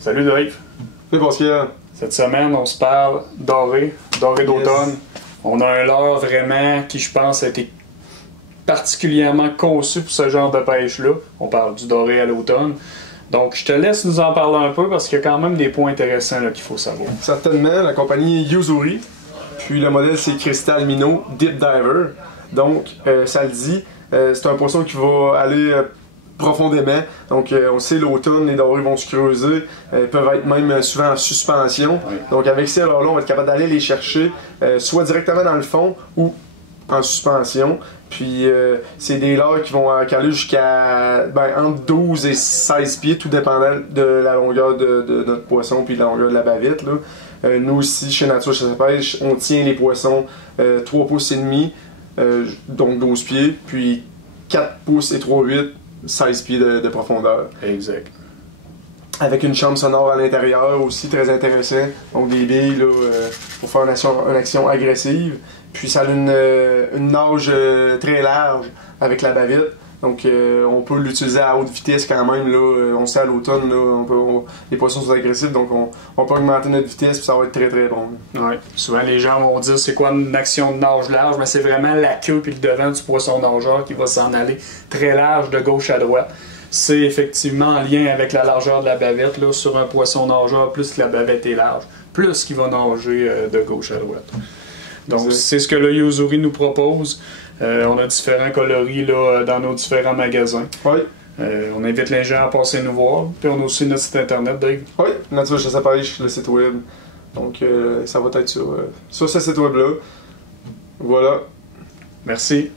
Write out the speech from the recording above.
Salut Dave. Salut Pascal. Cette semaine, on se parle doré d'automne. On a un leurre vraiment qui, je pense, a été particulièrement conçu pour ce genre de pêche-là. On parle du doré à l'automne. Donc, je te laisse nous en parler un peu parce qu'il y a quand même des points intéressants qu'il faut savoir. Certainement, la compagnie Yo-Zuri. Puis le modèle, c'est Crystal Minnow Deep Diver. Donc, ça le dit, c'est un poisson qui va aller profondément. Donc, on sait l'automne, les dorés vont se creuser, peuvent être même souvent en suspension. Oui. Donc, avec ces leurres-là, on va être capable d'aller les chercher, soit directement dans le fond ou en suspension. Puis, c'est des leurres qui vont aller jusqu'à entre 12 et 16 pieds, tout dépendant de la longueur de notre poisson puis de la longueur de la bavette, là. Nous aussi, chez Nature Chasse et Pêche, on tient les poissons 3 pouces et demi, donc 12 pieds, puis 4 pouces et 3/8, 16 pieds de profondeur. Exact. Avec une chambre sonore à l'intérieur aussi, très intéressant. Donc des billes là, pour faire une action agressive. Puis ça a une nage très large avec la bavette. Donc on peut l'utiliser à haute vitesse quand même. Là, on sait à l'automne, les poissons sont agressifs, donc on peut augmenter notre vitesse puis ça va être très très bon. Ouais. Souvent les gens vont dire c'est quoi une action de nage large, mais c'est vraiment la queue puis le devant du poisson nageur qui va s'en aller très large de gauche à droite. C'est effectivement en lien avec la largeur de la bavette. Là, sur un poisson nageur, plus que la bavette est large, plus qu'il va nager de gauche à droite. Donc c'est ce que le Yo-Zuri nous propose. On a différents coloris là, dans nos différents magasins. Oui. On invite les gens à passer nous voir. Puis on a aussi notre site internet, Dave. Oui, Nature Chasse et Pêche, le site web. Donc ça va être sur ce site web-là. Voilà. Merci.